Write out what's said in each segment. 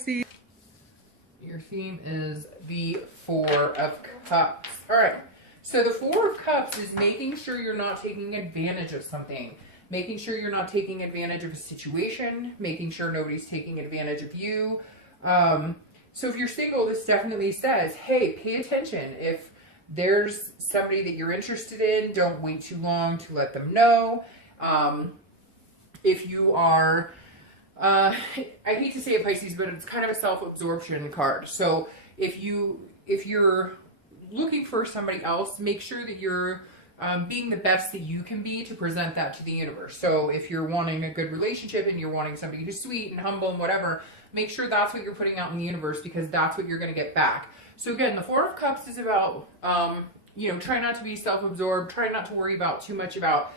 See, your theme is the Four of Cups. All right. So the Four of Cups is making sure you're not taking advantage of something, making sure you're not taking advantage of a situation, making sure nobody's taking advantage of you. So if you're single, this definitely says, hey, pay attention. If there's somebody that you're interested in, don't wait too long to let them know. If you are, I hate to say it, Pisces, but it's kind of a self-absorption card. So if you're looking for somebody else, make sure that you're being the best that you can be to present that to the universe. So if you're wanting a good relationship and you're wanting somebody who's sweet and humble and whatever, make sure that's what you're putting out in the universe, because that's what you're going to get back. So again, the Four of Cups is about, try not to be self-absorbed, try not to worry about too much about,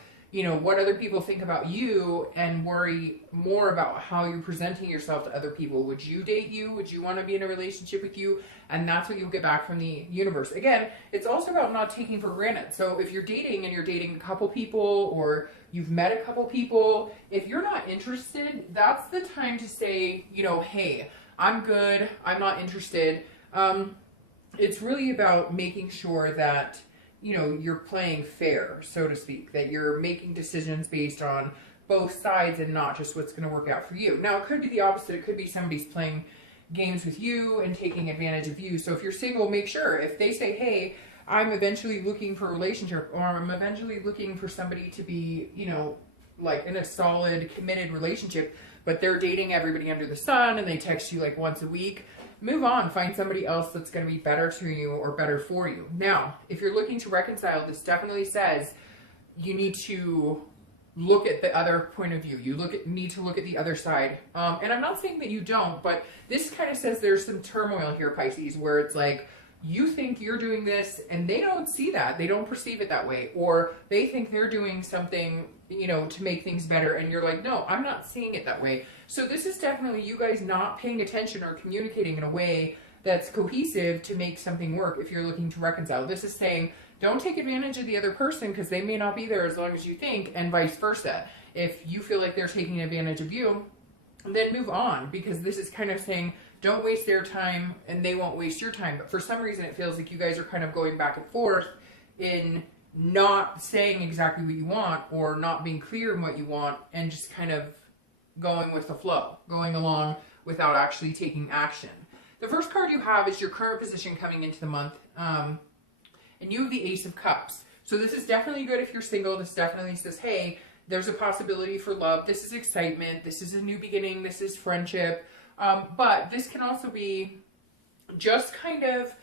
what other people think about you, and worry more about how you're presenting yourself to other people. Would you date you? Would you want to be in a relationship with you? And that's what you'll get back from the universe. Again, it's also about not taking for granted. So if you're dating and you're dating a couple people, or you've met a couple people, if you're not interested, that's the time to say, hey, I'm good, I'm not interested. It's really about making sure that you're playing fair, so to speak, that you're making decisions based on both sides and not just what's going to work out for you. Now, it could be the opposite. It could be somebody's playing games with you and taking advantage of you. So if you're single, make sure if they say, hey, I'm eventually looking for a relationship, or I'm eventually looking for somebody to be, like in a solid, committed relationship, but they're dating everybody under the sun and they text you like once a week, move on, find somebody else that's going to be better to you or better for you. Now, if you're looking to reconcile, this definitely says you need to look at the other point of view. You need to look at the other side. And I'm not saying that you don't, but this kind of says there's some turmoil here, Pisces, where it's like, you think you're doing this and they don't see that. They don't perceive it that way. Or they think they're doing something, to make things better. And you're like, no, I'm not seeing it that way. So this is definitely you guys not paying attention or communicating in a way that's cohesive to make something work if you're looking to reconcile. This is saying, don't take advantage of the other person because they may not be there as long as you think, and vice versa. If you feel like they're taking advantage of you, then move on, because this is kind of saying, don't waste their time and they won't waste your time. But for some reason, it feels like you guys are kind of going back and forth in not saying exactly what you want, or not being clear in what you want, and just kind of going with the flow, going along without actually taking action. The first card you have is your current position coming into the month, and you have the Ace of Cups. So this is definitely good if you're single. This definitely says, hey, there's a possibility for love. This is excitement. This is a new beginning. This is friendship. But this can also be just kind of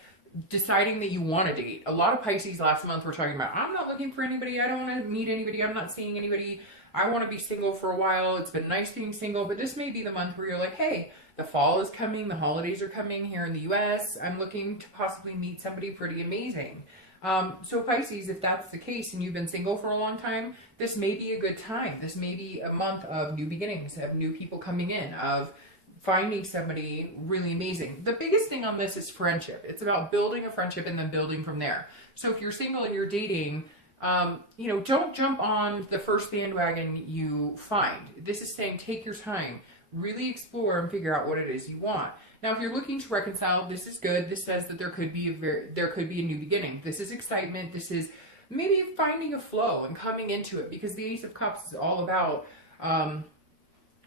deciding that you want to date. A lot of Pisces last month were talking about, I'm not looking for anybody. I don't want to meet anybody. I'm not seeing anybody. I want to be single for a while. It's been nice being single. But this may be the month where you're like, hey, the fall is coming. The holidays are coming here in the US. I'm looking to possibly meet somebody pretty amazing. So Pisces, if that's the case and you've been single for a long time, this may be a good time. This may be a month of new beginnings, of new people coming in, of finding somebody really amazing. The biggest thing on this is friendship. It's about building a friendship and then building from there. So if you're single and you're dating, don't jump on the first bandwagon you find. This is saying take your time, really explore and figure out what it is you want. Now, if you're looking to reconcile, this is good. This says that there could be a new beginning. This is excitement. This is maybe finding a flow and coming into it, because the Ace of Cups is all about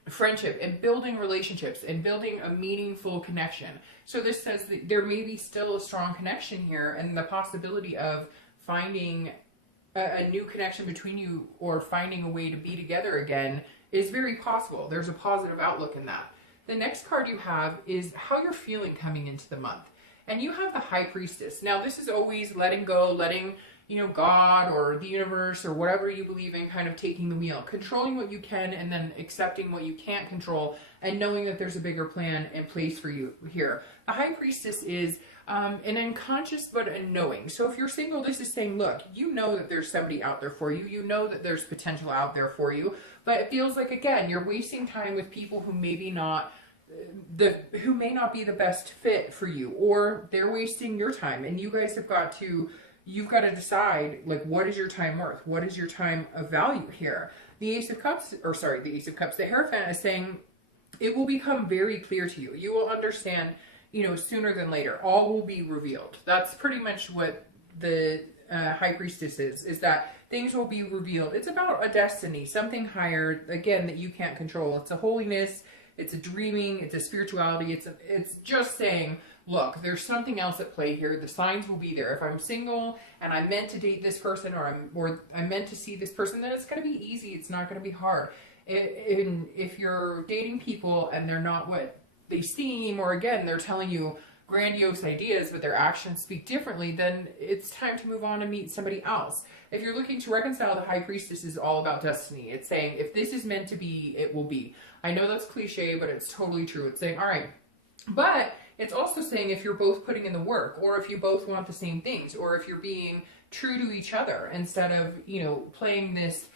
friendship and building relationships and building a meaningful connection. So this says that there may be still a strong connection here, and the possibility of finding a new connection between you, or finding a way to be together again, is very possible. There's a positive outlook in that. The next card you have is how you're feeling coming into the month. And you have the High Priestess. Now, this is always letting go, letting, God or the universe or whatever you believe in kind of taking the wheel, controlling what you can and then accepting what you can't control, and knowing that there's a bigger plan in place for you here. The High Priestess is an unconscious but a knowing. So if you're single, this is saying, look, you know that there's somebody out there for you. You know that there's potential out there for you. But it feels like, again, you're wasting time with people who maybe not who may not be the best fit for you, or they're wasting your time, and you guys have got to decide, like, what is your time worth? What is your time of value here? The Ace of Cups, the Hierophant is saying, it will become very clear to you. You will understand, sooner than later. All will be revealed. That's pretty much what the High Priestess is that things will be revealed. It's about a destiny, something higher, again, that you can't control. It's a holiness, it's a dreaming, it's a spirituality. It's just saying, look, there's something else at play here. The signs will be there. If I'm single and I'm meant to date this person, or I'm meant to see this person, then it's going to be easy. It's not going to be hard. If you're dating people and they're not what they seem, or again, they're telling you grandiose ideas, but their actions speak differently, then it's time to move on and meet somebody else. If you're looking to reconcile, the High Priestess is all about destiny. It's saying, if this is meant to be, it will be. I know that's cliche, but it's totally true. It's saying, all right. But it's also saying if you're both putting in the work, or if you both want the same things, or if you're being true to each other instead of, playing this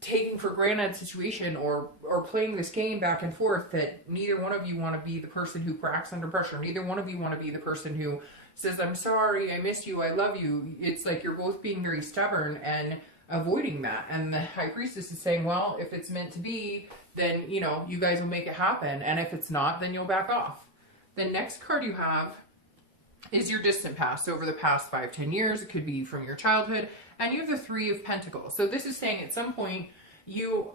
taking for granted situation, or playing this game back and forth that neither one of you want to be the person who cracks under pressure. Neither one of you want to be the person who says, I'm sorry, I miss you, I love you. It's like you're both being very stubborn and avoiding that. And the High Priestess is saying, well, if it's meant to be, then, you guys will make it happen. And if it's not, then you'll back off. The next card you have is your distant past, over the past 5-10 years. It could be from your childhood. And you have the Three of Pentacles. So this is saying at some point you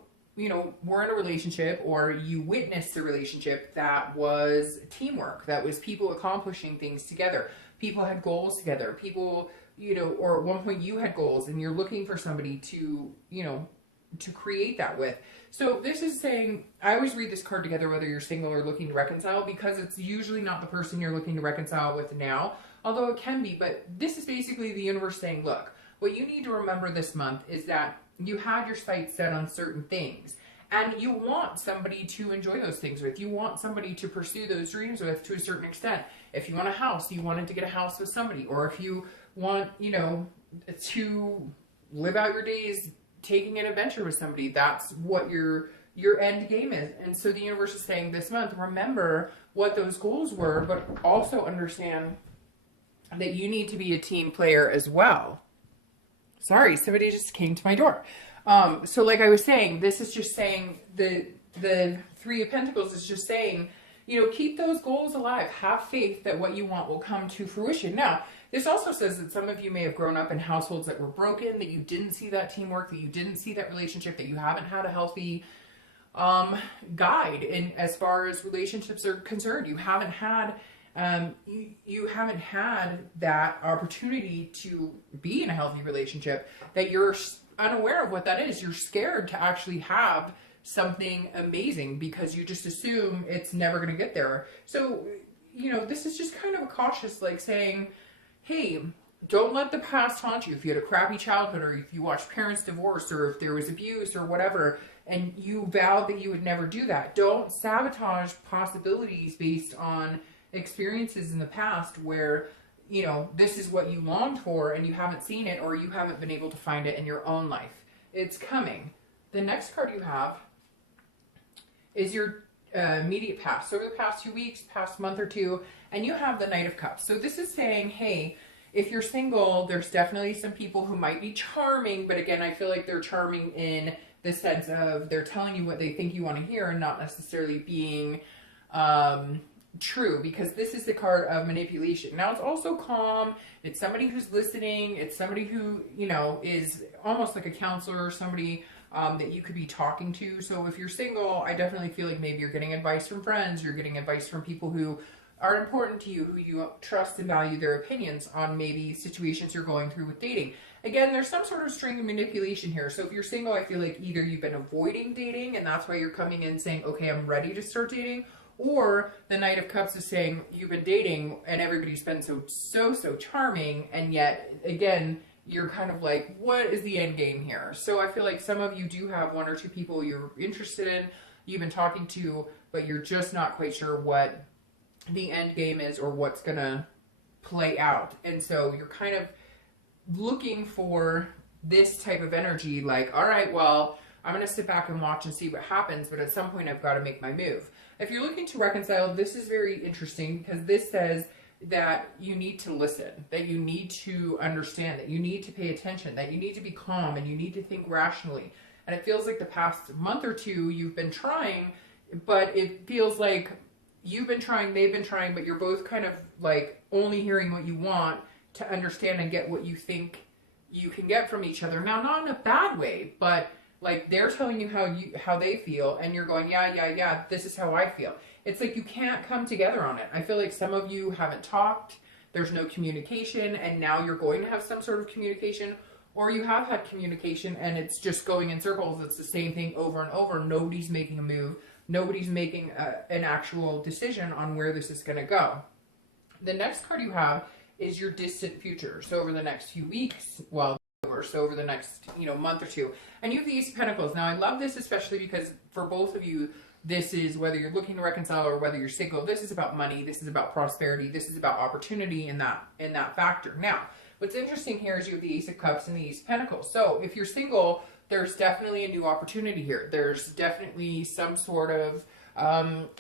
were in a relationship, or you witnessed a relationship that was teamwork, that was people accomplishing things together. People had goals together. People, or at one point you had goals and you're looking for somebody to, to create that with. So this is saying, I always read this card together whether you're single or looking to reconcile, because it's usually not the person you're looking to reconcile with now, although it can be. But this is basically the universe saying, look, what you need to remember this month is that you had your sights set on certain things, and you want somebody to enjoy those things with. You want somebody to pursue those dreams with to a certain extent. If you want a house, you wanted to get a house with somebody, or if you want, to live out your days taking an adventure with somebody, that's what your end game is. And so the universe is saying this month, remember what those goals were, but also understand that you need to be a team player as well. Sorry, somebody just came to my door. So like I was saying, this is just saying the Three of Pentacles is just saying, keep those goals alive. Have faith that what you want will come to fruition. Now, this also says that some of you may have grown up in households that were broken, that you didn't see that teamwork, that you didn't see that relationship, that you haven't had a healthy guide in as far as relationships are concerned. You haven't had you haven't had that opportunity to be in a healthy relationship, that you're unaware of what that is. You're scared to actually have something amazing because you just assume it's never going to get there. So, this is just kind of a cautious, like saying, hey, don't let the past haunt you. If you had a crappy childhood, or if you watched parents divorce, or if there was abuse or whatever, and you vowed that you would never do that, don't sabotage possibilities based on experiences in the past where, this is what you longed for and you haven't seen it, or you haven't been able to find it in your own life. It's coming. The next card you have is your immediate past. So over the past 2 weeks, past month or two, and you have the Knight of Cups. So this is saying, hey, if you're single, there's definitely some people who might be charming, but again, I feel like they're charming in the sense of they're telling you what they think you want to hear and not necessarily being true, because this is the card of manipulation. Now, it's also calm. It's somebody who's listening. It's somebody who, is almost like a counselor, or somebody that you could be talking to. So if you're single, I definitely feel like maybe you're getting advice from friends. You're getting advice from people who are important to you, who you trust and value their opinions on maybe situations you're going through with dating. Again, there's some sort of string of manipulation here. So if you're single, I feel like either you've been avoiding dating and that's why you're coming in saying, okay, I'm ready to start dating, or the Knight of Cups is saying you've been dating and everybody's been so charming, and yet, again, you're kind of like, what is the end game here? So I feel like some of you do have one or two people you're interested in, you've been talking to, but you're just not quite sure what the end game is or what's gonna play out. And so you're kind of looking for this type of energy, like, all right, well, I'm gonna sit back and watch and see what happens, but at some point I've got to make my move. If you're looking to reconcile, this is very interesting, because this says that you need to listen, that you need to understand, that you need to pay attention, that you need to be calm, and you need to think rationally. And it feels like the past month or two you've been trying but it feels like you've been trying, they've been trying, but you're both kind of like only hearing what you want to understand and get what you think you can get from each other. Now, not in a bad way, but like they're telling you how they feel, and you're going, yeah, this is how I feel. It's like you can't come together on it. I feel like some of you haven't talked, there's no communication, and now you're going to have some sort of communication, or you have had communication and it's just going in circles. It's the same thing over and over. Nobody's making a move. Nobody's making an actual decision on where this is going to go. The next card you have is your distant future. So over the next few weeks, well, so over the next, month or two. And you have the Ace of Pentacles. Now, I love this especially because for both of you, this is whether you're looking to reconcile or whether you're single. This is about money. This is about prosperity. This is about opportunity in that factor. Now, what's interesting here is you have the Ace of Cups and the Ace of Pentacles. So if you're single, there's definitely a new opportunity here. There's definitely some sort of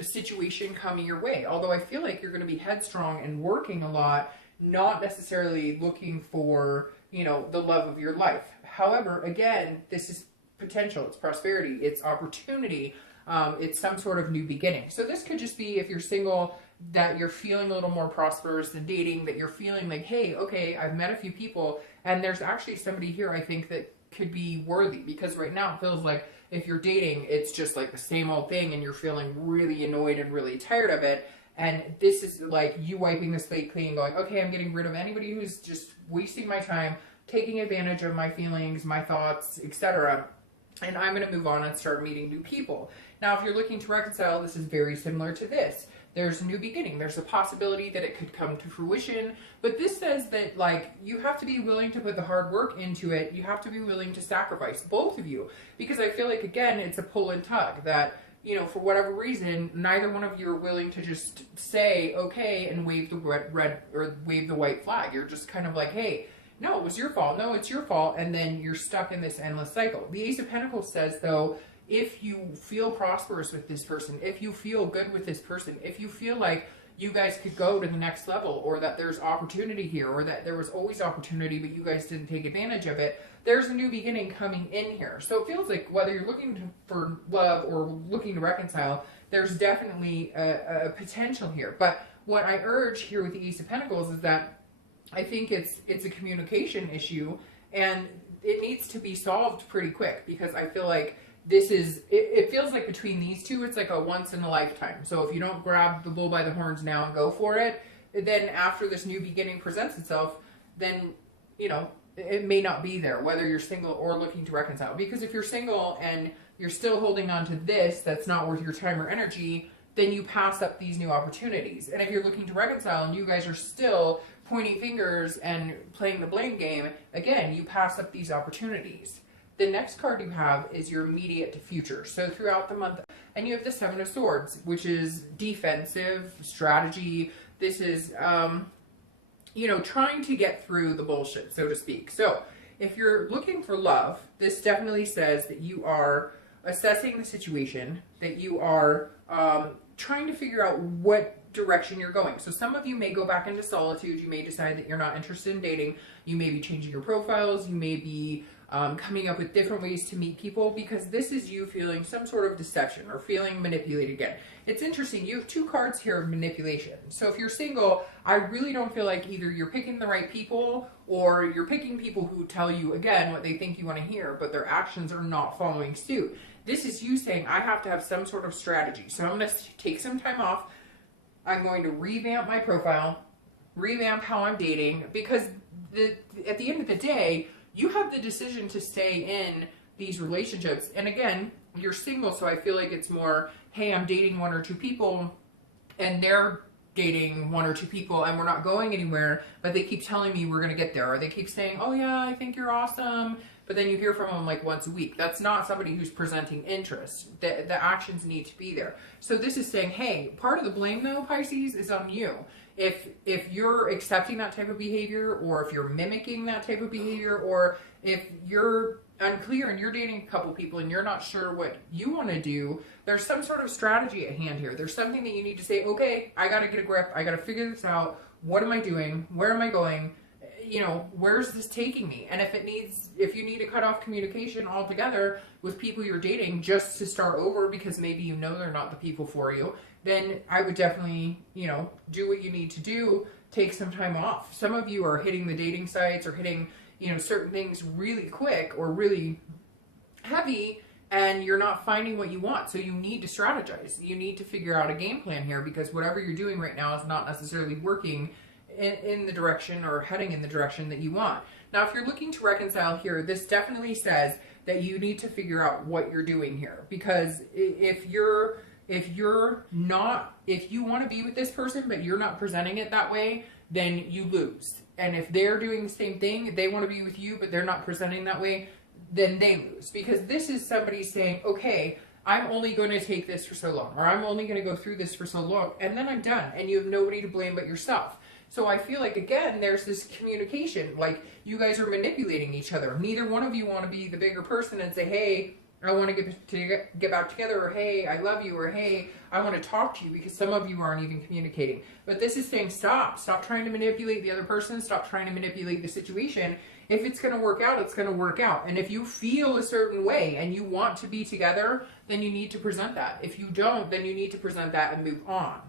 situation coming your way. Although I feel like you're going to be headstrong and working a lot, not necessarily looking for, the love of your life. However, again, this is potential. It's prosperity. It's opportunity. It's some sort of new beginning. So this could just be, if you're single, that you're feeling a little more prosperous than dating, that you're feeling like, hey, okay, I've met a few people, and there's actually somebody here I think that could be worthy. Because right now it feels like if you're dating, it's just like the same old thing, and you're feeling really annoyed and really tired of it. And this is like you wiping the slate clean, going, okay, I'm getting rid of anybody who's just wasting my time, taking advantage of my feelings, my thoughts, etc. And I'm going to move on and start meeting new people. Now, if you're looking to reconcile, this is very similar to this. There's a new beginning. There's a possibility that it could come to fruition. But this says that, like, you have to be willing to put the hard work into it. You have to be willing to sacrifice, both of you. Because I feel like, again, it's a pull and tug that, for whatever reason, neither one of you are willing to just say, okay, and wave the red or wave the white flag. You're just kind of like, hey, no, it was your fault. No, it's your fault. And then you're stuck in this endless cycle. The Ace of Pentacles says, though, if you feel prosperous with this person, if you feel good with this person, if you feel like you guys could go to the next level, or that there's opportunity here, or that there was always opportunity, but you guys didn't take advantage of it, there's a new beginning coming in here. So it feels like whether you're looking for love or looking to reconcile, there's definitely a potential here. But what I urge here with the Ace of Pentacles is that I think it's a communication issue, and it needs to be solved pretty quick, because I feel like it feels like between these two, it's like a once in a lifetime. So if you don't grab the bull by the horns now and go for it, then after this new beginning presents itself, then, it may not be there, whether you're single or looking to reconcile. Because if you're single and you're still holding on to this, that's not worth your time or energy, then you pass up these new opportunities. And if you're looking to reconcile and you guys are still pointing fingers and playing the blame game, again, you pass up these opportunities. The next card you have is your immediate future. So throughout the month, and you have the Seven of Swords, which is defensive strategy. This is, trying to get through the bullshit, so to speak. So if you're looking for love, this definitely says that you are assessing the situation, that you are trying to figure out what direction you're going. So some of you may go back into solitude. You may decide that you're not interested in dating. You may be changing your profiles. You may be coming up with different ways to meet people, because this is you feeling some sort of deception or feeling manipulated again. It's interesting. You have two cards here of manipulation. So if you're single, I really don't feel like either you're picking the right people, or you're picking people who tell you, again, what they think you want to hear, but their actions are not following suit. This is you saying, I have to have some sort of strategy. So I'm going to take some time off. I'm going to revamp my profile, revamp how I'm dating, because at the end of the day, you have the decision to stay in these relationships. And again, you're single, so I feel like it's more, hey, I'm dating one or two people, and they're dating one or two people, and we're not going anywhere, but they keep telling me we're going to get there. Or they keep saying, oh yeah, I think you're awesome. But then you hear from them like once a week. That's not somebody who's presenting interest. The actions need to be there. So this is saying, hey, part of the blame though, Pisces, is on you. If you're accepting that type of behavior, or if you're mimicking that type of behavior, or if you're unclear and you're dating a couple people and you're not sure what you want to do, there's some sort of strategy at hand here. There's something that you need to say, okay, I got to get a grip. I got to figure this out. What am I doing? Where am I going? you know, where's this taking me? And if you need to cut off communication altogether with people you're dating just to start over because maybe you know they're not the people for you, then I would definitely, you know, do what you need to do. Take some time off. Some of you are hitting the dating sites or hitting, you know, certain things really quick or really heavy, and you're not finding what you want. So you need to strategize. You need to figure out a game plan here, because whatever you're doing right now is not necessarily working in the direction or heading in the direction that you want. Now, if you're looking to reconcile here, this definitely says that you need to figure out what you're doing here, because if you want to be with this person, but you're not presenting it that way, then you lose. And if they're doing the same thing, they want to be with you, but they're not presenting that way, then they lose. Because this is somebody saying, okay, I'm only going to take this for so long, or I'm only going to go through this for so long, and then I'm done. And you have nobody to blame but yourself. So I feel like, again, there's this communication, like you guys are manipulating each other. Neither one of you want to be the bigger person and say, hey, I want to get back together, or hey, I love you, or hey, I want to talk to you, because some of you aren't even communicating. But this is saying stop trying to manipulate the other person, stop trying to manipulate the situation. If it's going to work out, it's going to work out. And if you feel a certain way and you want to be together, then you need to present that. If you don't, then you need to present that and move on.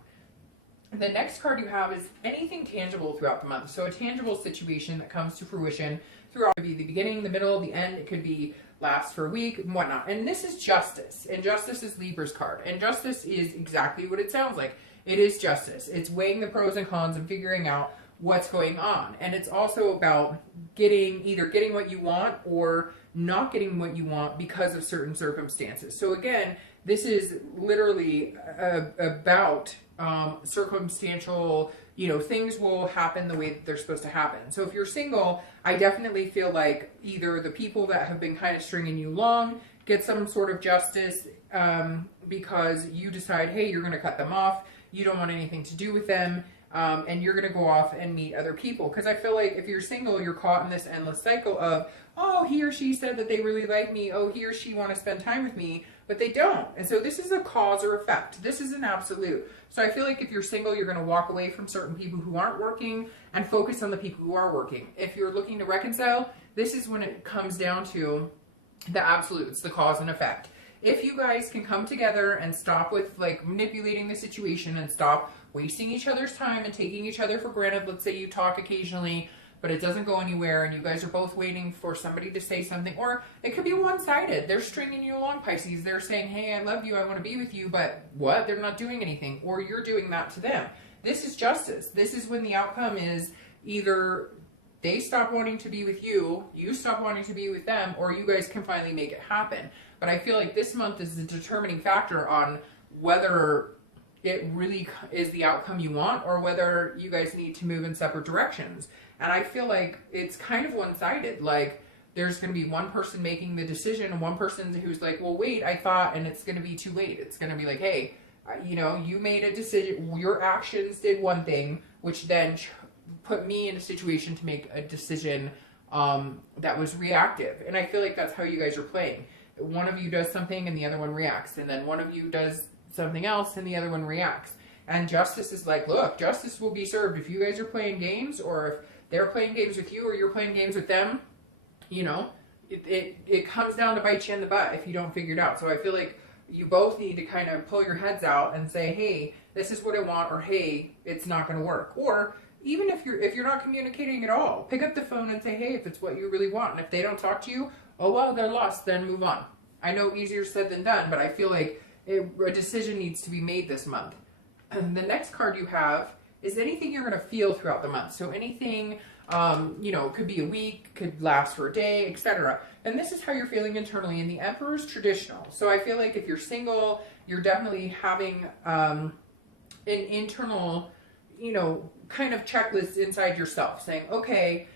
The next card you have is anything tangible throughout the month. So a tangible situation that comes to fruition throughout. It could be the beginning, the middle, the end. It could be last for a week and whatnot. And this is justice. And justice is Libra's card. And justice is exactly what it sounds like. It is justice. It's weighing the pros and cons and figuring out what's going on. And it's also about either getting what you want or not getting what you want because of certain circumstances. So again, this is literally about circumstantial, you know, things will happen the way that they're supposed to happen. So if you're single, I definitely feel like either the people that have been kind of stringing you along get some sort of justice because you decide, hey, you're going to cut them off. You don't want anything to do with them. And you're going to go off and meet other people. Because I feel like if you're single, you're caught in this endless cycle of, oh, he or she said that they really like me. Oh, he or she want to spend time with me, but they don't. And so this is a cause or effect. This is an absolute. So I feel like if you're single, you're going to walk away from certain people who aren't working and focus on the people who are working. If you're looking to reconcile, this is when it comes down to the absolutes, the cause and effect. If you guys can come together and stop with like manipulating the situation and stop wasting each other's time and taking each other for granted. Let's say you talk occasionally, but it doesn't go anywhere and you guys are both waiting for somebody to say something, or it could be one-sided. They're stringing you along, Pisces. They're saying, hey, I love you, I want to be with you, but what? They're not doing anything, or you're doing that to them. This is justice. This is when the outcome is either they stop wanting to be with you, you stop wanting to be with them, or you guys can finally make it happen. But I feel like this month is the determining factor on whether it really is the outcome you want or whether you guys need to move in separate directions. And I feel like it's kind of one-sided. Like there's going to be one person making the decision and one person who's like, well, wait, I thought, and it's going to be too late. It's going to be like, hey, you know, you made a decision. Your actions did one thing, which then put me in a situation to make a decision that was reactive. And I feel like that's how you guys are playing. One of you does something and the other one reacts. And then one of you does something else and the other one reacts. And justice is like, look, justice will be served if you guys are playing games, or if they're playing games with you or you're playing games with them. You know, it comes down to bite you in the butt if you don't figure it out. So I feel like you both need to kind of pull your heads out and say, hey, this is what I want, or hey, it's not going to work. Or even if you're not communicating at all, pick up the phone and say, hey, if it's what you really want. And if they don't talk to you, oh well, they're lost, then move on. I know easier said than done, but I feel like a decision needs to be made this month. And the next card you have is anything you're going to feel throughout the month. So anything, you know, could be a week, could last for a day, etc. And this is how you're feeling internally. And the Emperor is traditional. So I feel like if you're single, you're definitely having an internal, you know, kind of checklist inside yourself saying, okay,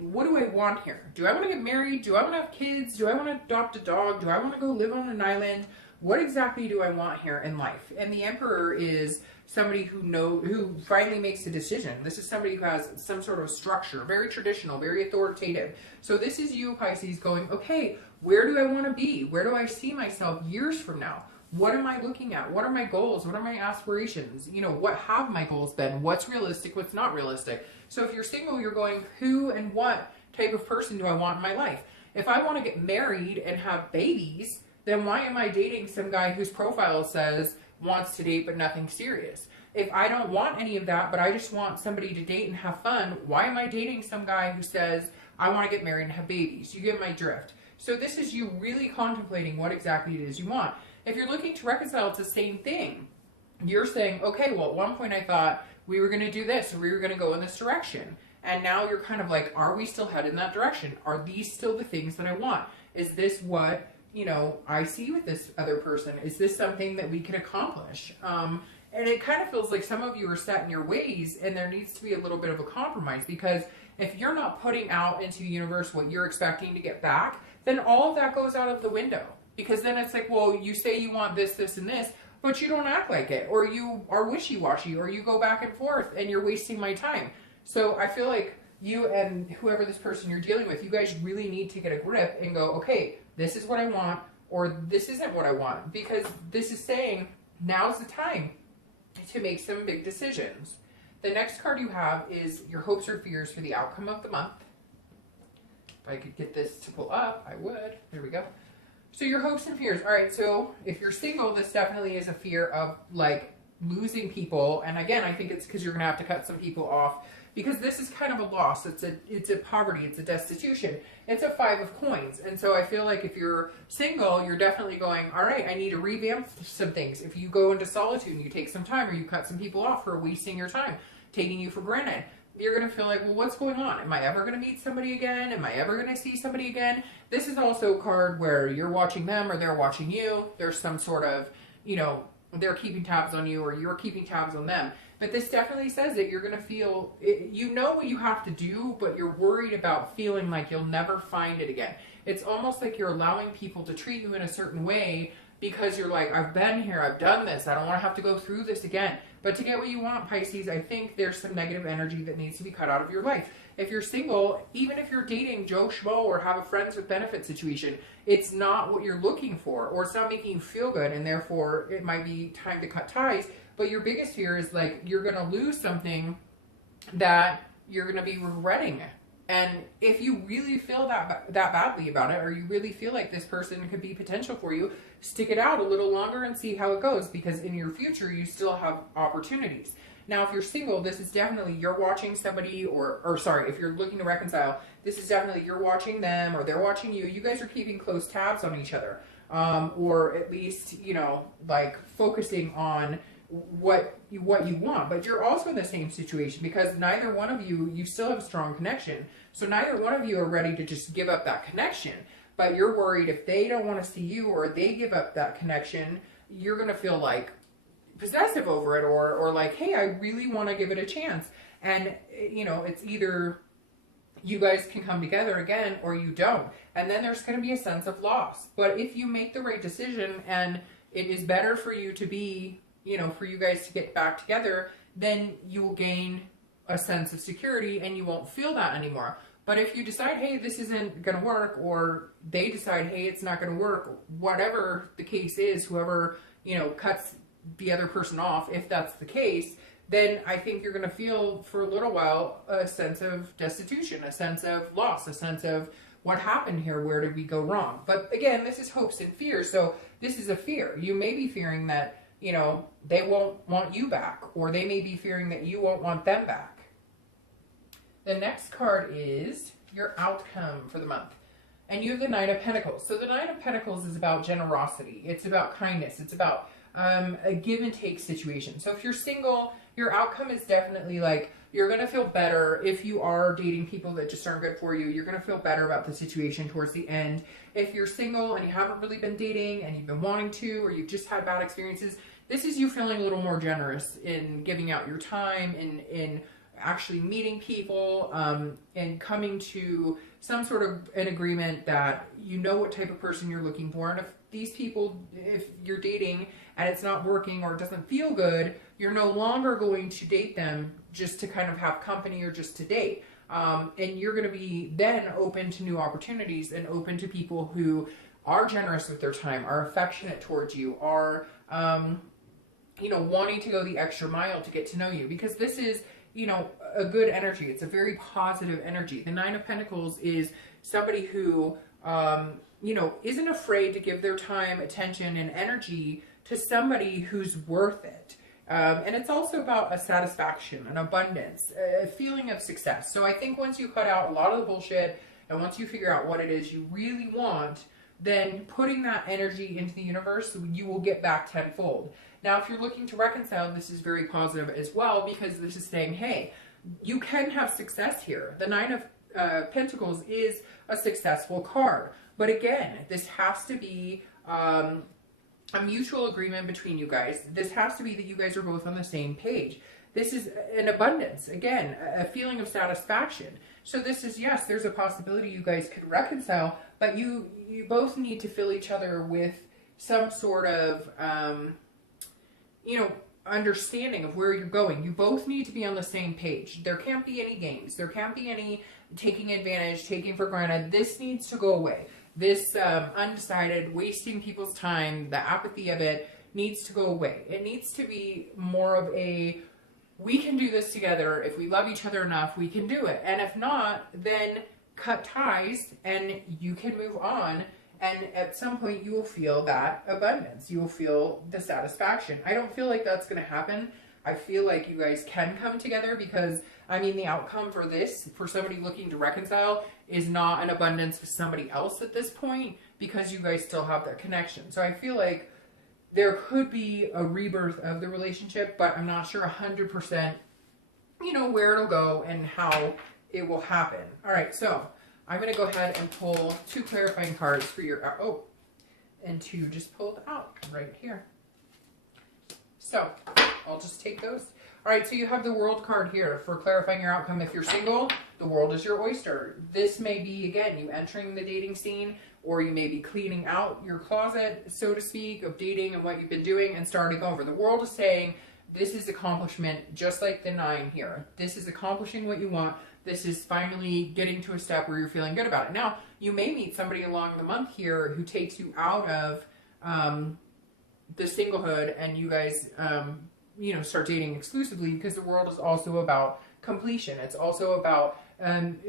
what do I want here? Do I want to get married? Do I want to have kids? Do I want to adopt a dog? Do I want to go live on an island? What exactly do I want here in life? And the Emperor is somebody who finally makes a decision. This is somebody who has some sort of structure, very traditional, very authoritative. So this is you, Pisces, going, okay, where do I want to be? Where do I see myself years from now? What am I looking at? What are my goals? What are my aspirations? You know, what have my goals been? What's realistic? What's not realistic? So if you're single, you're going, who and what type of person do I want in my life? If I want to get married and have babies, then why am I dating some guy whose profile says wants to date but nothing serious? If I don't want any of that, but I just want somebody to date and have fun, why am I dating some guy who says I want to get married and have babies? You get my drift. So this is you really contemplating what exactly it is you want. If you're looking to reconcile, it's the same thing. You're saying, okay, well, at one point I thought we were going to do this, or we were going to go in this direction. And now you're kind of like, are we still headed in that direction? Are these still the things that I want? Is this what, you know, I see with this other person? Is this something that we can accomplish? And it kind of feels like some of you are set in your ways, and there needs to be a little bit of a compromise, because if you're not putting out into the universe what you're expecting to get back, then all of that goes out of the window. Because then it's like, well, you say you want this, this, and this, but you don't act like it, or you are wishy-washy, or you go back and forth, and you're wasting my time. So I feel like you and whoever this person you're dealing with, you guys really need to get a grip and go, okay, this is what I want, or this isn't what I want. Because this is saying, now's the time to make some big decisions. The next card you have is your hopes or fears for the outcome of the month. If I could get this to pull up, I would. There we go. So your hopes and fears. All right, so if you're single, this definitely is a fear of like losing people. And again, I think it's because you're going to have to cut some people off, because this is kind of a loss. It's a poverty. It's a destitution. It's a 5 of coins. And so I feel like if you're single, you're definitely going, all right, I need to revamp some things. If you go into solitude and you take some time, or you cut some people off for wasting your time, taking you for granted, you're going to feel like, well, what's going on? Am I ever going to meet somebody again? Am I ever going to see somebody again? This is also a card where you're watching them or they're watching you. There's some sort of, you know, they're keeping tabs on you or you're keeping tabs on them. But this definitely says that you're going to feel, you know what you have to do, but you're worried about feeling like you'll never find it again. It's almost like you're allowing people to treat you in a certain way because you're like, I've been here, I've done this, I don't want to have to go through this again. But to get what you want, Pisces, I think there's some negative energy that needs to be cut out of your life. If you're single, even if you're dating Joe Schmo or have a friends with benefit situation, it's not what you're looking for, or it's not making you feel good, and therefore it might be time to cut ties. But your biggest fear is like you're going to lose something that you're going to be regretting. And if you really feel that badly about it, or you really feel like this person could be potential for you, stick it out a little longer and see how it goes, because in your future you still have opportunities. Now, if you're single, this is definitely you're watching somebody, or sorry, if you're looking to reconcile, this is definitely you're watching them or they're watching you. You guys are keeping close tabs on each other, or at least, you know, like focusing on what you want. But you're also in the same situation, because neither one of you still have a strong connection. So neither one of you are ready to just give up that connection. But you're worried if they don't want to see you or they give up that connection, you're going to feel like possessive over it, or like, hey, I really want to give it a chance. And, you know, it's either you guys can come together again or you don't. And then there's going to be a sense of loss. But if you make the right decision and it is better for you to be, you know, for you guys to get back together, then you will gain a sense of security and you won't feel that anymore. But if you decide, hey, this isn't going to work, or they decide, hey, it's not going to work, whatever the case is, whoever, you know, cuts the other person off, if that's the case, then I think you're going to feel for a little while a sense of destitution, a sense of loss, a sense of what happened here, where did we go wrong? But again, this is hopes and fears. So this is a fear. You may be fearing that, you know, they won't want you back, or they may be fearing that you won't want them back. The next card is your outcome for the month. And you have the Nine of Pentacles. So the Nine of Pentacles is about generosity. It's about kindness. It's about a give and take situation. So if you're single, your outcome is definitely like, you're going to feel better. If you are dating people that just aren't good for you, you're going to feel better about the situation towards the end. If you're single and you haven't really been dating and you've been wanting to, or you've just had bad experiences, this is you feeling a little more generous in giving out your time, in actually meeting people, and coming to some sort of an agreement that you know what type of person you're looking for. And if these people, if you're dating and it's not working or it doesn't feel good, you're no longer going to date them just to kind of have company or just to date. And you're going to be then open to new opportunities and open to people who are generous with their time, are affectionate towards you, are, wanting to go the extra mile to get to know you, because this is, a good energy. It's a very positive energy. The Nine of Pentacles is somebody who, isn't afraid to give their time, attention, and energy to somebody who's worth it. And it's also about a satisfaction, an abundance, a feeling of success. So I think once you cut out a lot of the bullshit and once you figure out what it is you really want, then putting that energy into the universe, you will get back tenfold. Now, if you're looking to reconcile, this is very positive as well, because this is saying, hey, you can have success here. The Nine of Pentacles is a successful card. But again, this has to be a mutual agreement between you guys. This has to be that you guys are both on the same page. This is an abundance. Again, a feeling of satisfaction. So this is, yes, there's a possibility you guys could reconcile, but you both need to fill each other with some sort of, understanding of where you're going. You both need to be on the same page. There can't be any games. There can't be any taking advantage, taking for granted. This needs to go away. This undecided, wasting people's time, the apathy of it needs to go away. It needs to be more of a, we can do this together. If we love each other enough, we can do it. And if not, then cut ties and you can move on. And at some point you will feel that abundance. You will feel the satisfaction. I don't feel like that's going to happen. I feel like you guys can come together because, the outcome for this, for somebody looking to reconcile, is not an abundance with somebody else at this point, because you guys still have that connection. So I feel like there could be a rebirth of the relationship, but I'm not sure 100%, where it'll go and how it will happen. All right, so I'm going to go ahead and pull 2 clarifying cards for your, and 2 just pulled out right here. So I'll just take those. All right, so you have the World card here for clarifying your outcome. If you're single, the world is your oyster. This may be, again, you entering the dating scene, or you may be cleaning out your closet, so to speak, of dating and what you've been doing and starting over. The world is saying this is accomplishment, just like the 9 here. This is accomplishing what you want. This is finally getting to a step where you're feeling good about it. Now, you may meet somebody along the month here who takes you out of the singlehood, and you guys, start dating exclusively, because the world is also about completion. It's also about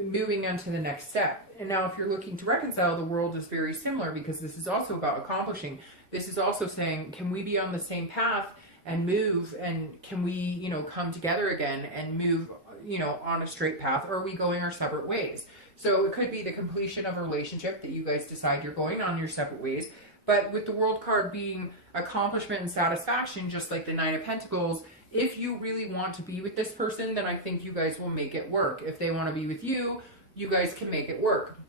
moving on to the next step. And now if you're looking to reconcile, the world is very similar, because this is also about accomplishing. This is also saying, can we be on the same path and move, and can we, come together again and move, on a straight path, or are we going our separate ways? So it could be the completion of a relationship that you guys decide you're going on your separate ways. But with the World card being accomplishment and satisfaction, just like the 9 of Pentacles, if you really want to be with this person, then I think you guys will make it work. If they want to be with you, you guys can make it work.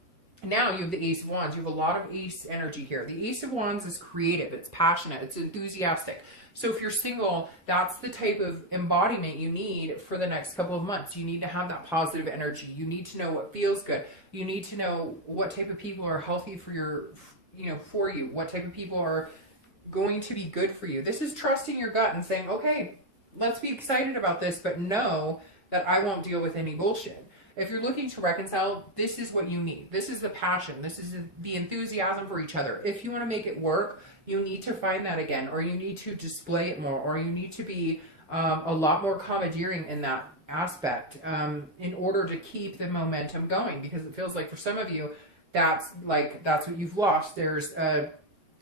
Now you have the Ace of Wands. You have a lot of Ace energy here. The Ace of Wands is creative, it's passionate, it's enthusiastic. So if you're single, that's the type of embodiment you need for the next couple of months. You need to have that positive energy. You need to know what feels good. You need to know what type of people are healthy for for you. What type of people are going to be good for you. This is trusting your gut and saying, okay, let's be excited about this, but know that I won't deal with any bullshit. If you're looking to reconcile, this is what you need. This is the passion. This is the enthusiasm for each other. If you want to make it work, you need to find that again, or you need to display it more, or you need to be a lot more commandeering in that aspect in order to keep the momentum going, because it feels like for some of you, that's what you've lost. There's a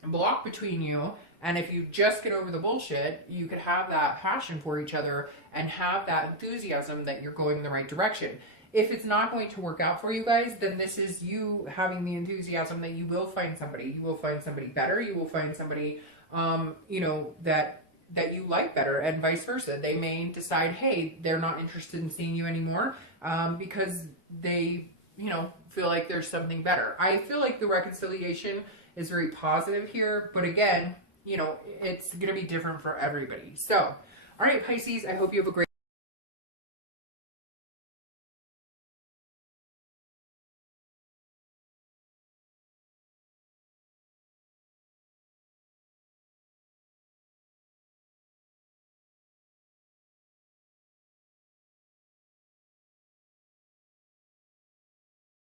block between you, and if you just get over the bullshit, you could have that passion for each other and have that enthusiasm that you're going in the right direction. If it's not going to work out for you guys, then this is you having the enthusiasm that you will find somebody. You will find somebody better. You will find somebody, that you like better, and vice versa. They may decide, hey, they're not interested in seeing you anymore because they, feel like there's something better. I feel like the reconciliation is very positive here, but again, it's going to be different for everybody. So, all right, Pisces, I hope you have a great